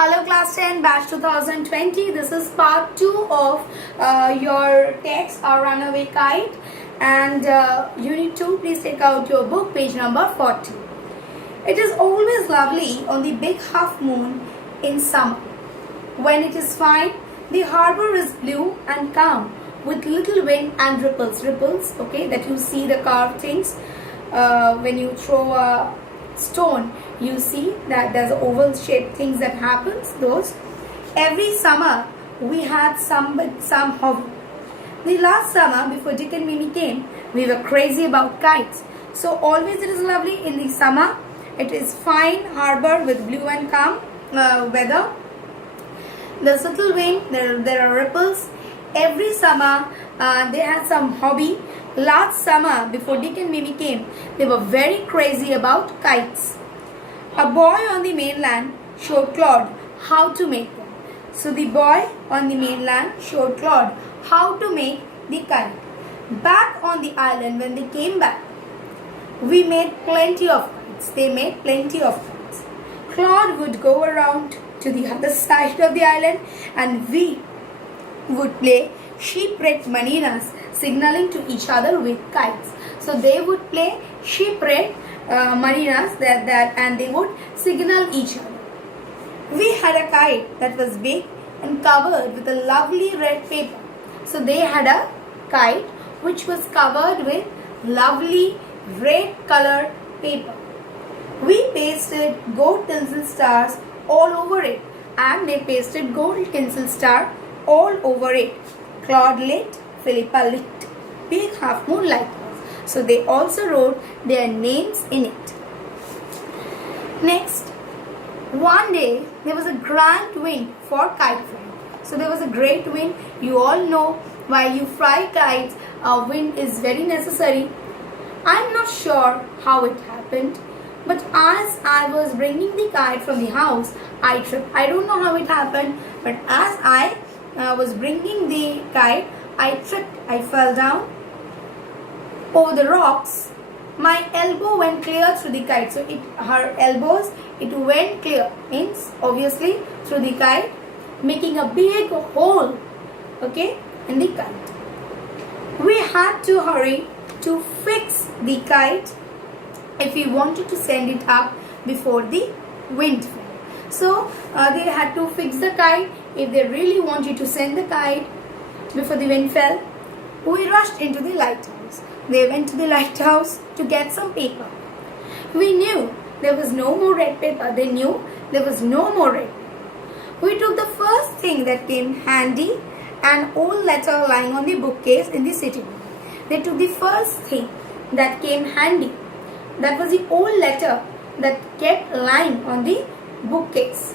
Hello class 10 batch 2020. This is part 2 of your text or runaway kite, and unit 2. Please take out your book, page number 40. It is always lovely on the big half moon in summer. When it is fine, the harbor is blue and calm with little wind and ripples, okay, that you see the carved things. When you throw a stone, you see that there's oval shaped things that happens. Those every summer we had some hobby. The last summer before Dick and Mimi came, we were crazy about kites. So always it is lovely in the summer. It is fine harbor with blue and calm weather. There's little wind, there are ripples. Every summer they had some hobby. Last summer before Dick and Mimi came, they were very crazy about kites. A boy on the mainland showed Claude how to make them. So the boy on the mainland showed Claude how to make the kite. Back on the island, when they came back, we made plenty of kites. They made plenty of kites. Claude would go around to the other side of the island, and we would play shipwrecked marinas, signaling to each other with kites. So they would play shipwrecked marinas and they would signal each other. We had a kite that was big and covered with a lovely red paper. So they had a kite which was covered with lovely red color paper. We pasted gold tinsel stars all over it, and they pasted gold tinsel star all over it. Claude lit, Philippa lit. Big half moon lighthouse. So they also wrote their names in it. Next, one day there was a grand wind for kite flying. So there was a great wind. You all know while you fly kites, wind is very necessary. I'm not sure how it happened, but as I was bringing the kite from the house, I tripped. I don't know how it happened, but as I was bringing the kite, I tripped. I fell down over the rocks. My elbow went clear through the kite. So her elbows, it went clear, means obviously through the kite, making a big hole, okay, in the kite. We had to hurry to fix the kite if we wanted to send it up before the wind fell. So they had to fix the kite if they really wanted to send the kite before the wind fell. We rushed into the lighthouse. They went to the lighthouse to get some paper. We knew there was no more red paper. They knew there was no more red paper. We took the first thing that came handy, an old letter lying on the bookcase in the sitting room. They took the first thing that came handy. That was the old letter that kept lying on the bookcase.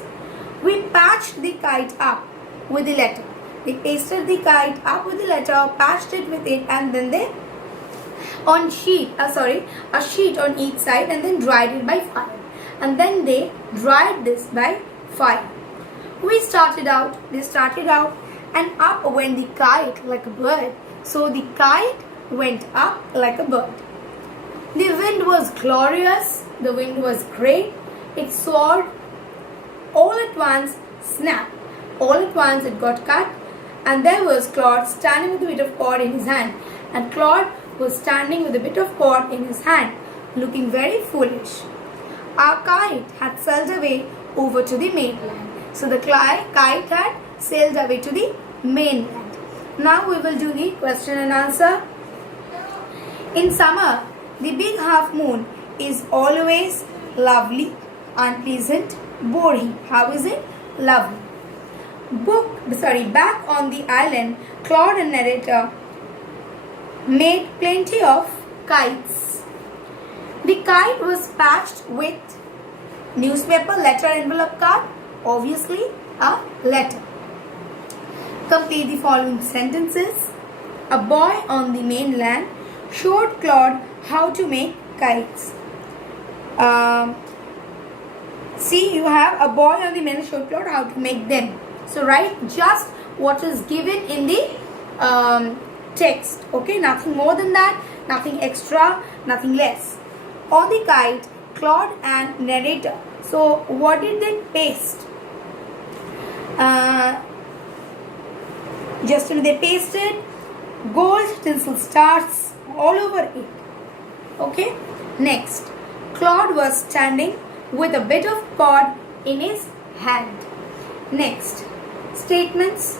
We patched the kite up with the letter. They pasted the kite up with the letter, patched it with it, and then they a sheet on each side, and then dried it by fire. And then they dried this by fire. They started out, and up went the kite like a bird. So the kite went up like a bird. The wind was glorious. The wind was great. It soared. All at once, snap. All at once, it got cut. And there was Claude standing with a bit of cord in his hand. And Claude was standing with a bit of cord in his hand, looking very foolish. Our kite had sailed away over to the mainland. So the kite had sailed away to the mainland. Now we will do the question and answer. In summer, the big half moon is always lovely, unpleasant, boring. How is it? Lovely. Back on the island, Claude and narrator made plenty of kites. The kite was patched with newspaper, letter, envelope, card, obviously a letter. Complete the following sentences. A boy on the mainland showed Claude how to make kites. See, you have a boy on the mainland showed Claude how to make them. So write just what is given in the text, okay, nothing more than that, nothing extra, nothing less. On the kite, Claude and narrator. So what did they paste? Just they pasted gold tinsel stars all over it. Okay. Next, Claude was standing with a bit of cord in his hand. Next, statements.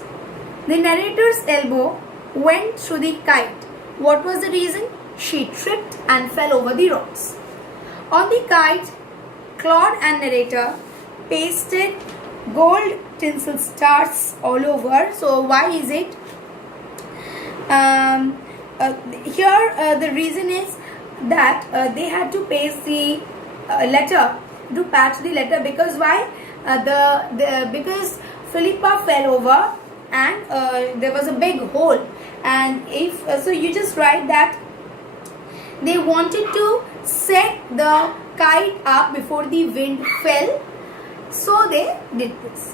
The narrator's elbow went through the kite. What was the reason? She tripped and fell over the rocks. On the kite, Claude and narrator pasted gold tinsel stars all over. So why is it? The reason is that they had to paste the letter, to patch the letter, because why? Because Philippa fell over and there was a big hole, and if so you just write that they wanted to set the kite up before the wind fell, so they did this.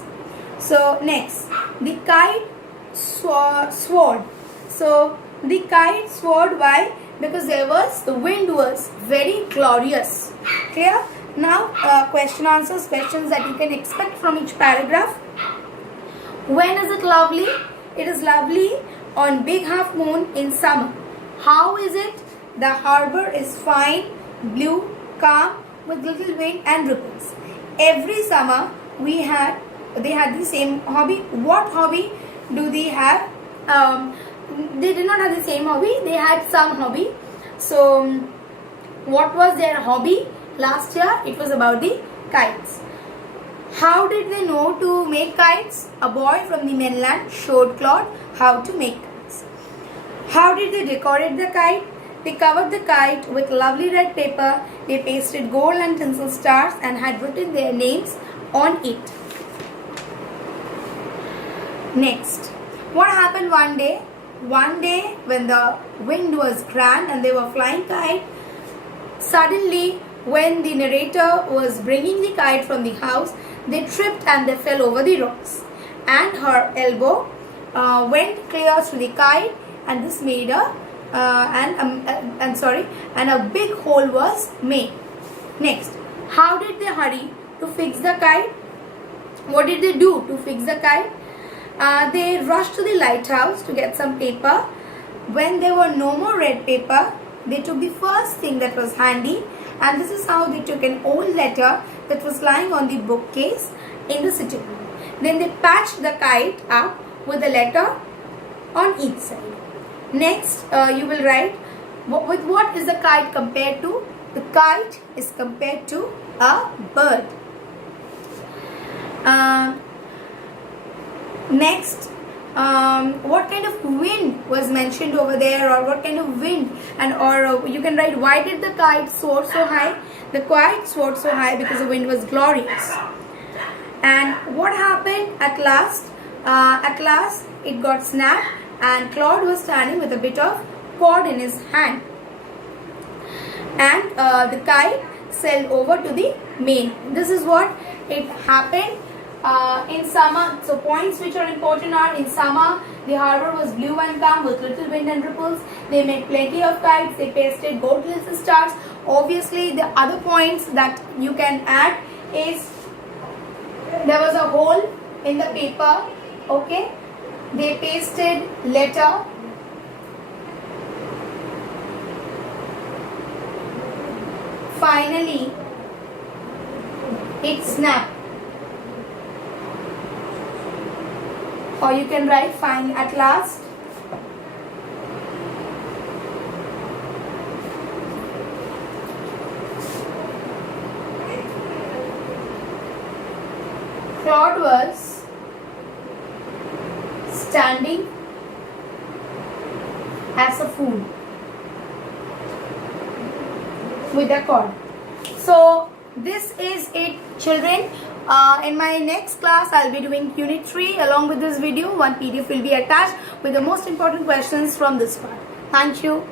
So next, the kite soared. So the kite soared, why? Because the wind was very glorious. Clear? Now question answers, questions that you can expect from each paragraph. When is it lovely? It is lovely on big half moon in summer. How is it? The harbor is fine, blue, calm, with little wind and ripples. Every summer they had the same hobby. What hobby do they have? They did not have the same hobby. They had some hobby. So what was their hobby? Last year it was about the kites. How did they know to make kites? A boy from the mainland showed Claude how to make kites. How did they decorate the kite? They covered the kite with lovely red paper. They pasted gold and tinsel stars and had written their names on it. Next, what happened one day? One day when the wind was grand and they were flying kite, suddenly when the narrator was bringing the kite from the house, they tripped and they fell over the rocks, and her elbow went clear through the kite, and this made and a big hole was made. Next, how did they hurry to fix the kite? What did they do to fix the kite? They rushed to the lighthouse to get some paper. When there were no more red paper, they took the first thing that was handy, and this is how they took an old letter that was lying on the bookcase in the sitting room. Then they patched the kite up with a letter on each side. Next, you will write with what is the kite compared to? The kite is compared to a bird. Next, what kind of wind was mentioned over there, or what kind of wind, and or you can write why did the kite soar so high? The kite soared so high because the wind was glorious. And what happened at last? At last it got snapped, and Claude was standing with a bit of cord in his hand, and the kite sailed over to the main. This is what it happened. In summer, so points which are important are: in summer the harbor was blue and calm with little wind and ripples. They made plenty of kites. They pasted gold tinsel stars. Obviously, the other points that you can add is there was a hole in the paper. Okay, they pasted letter. Finally, it snapped. Or you can write fine at last. Claude was standing as a fool with a cord. So this is it, children. In my next class, I'll be doing Unit 3 along with this video. One PDF will be attached with the most important questions from this part. Thank you.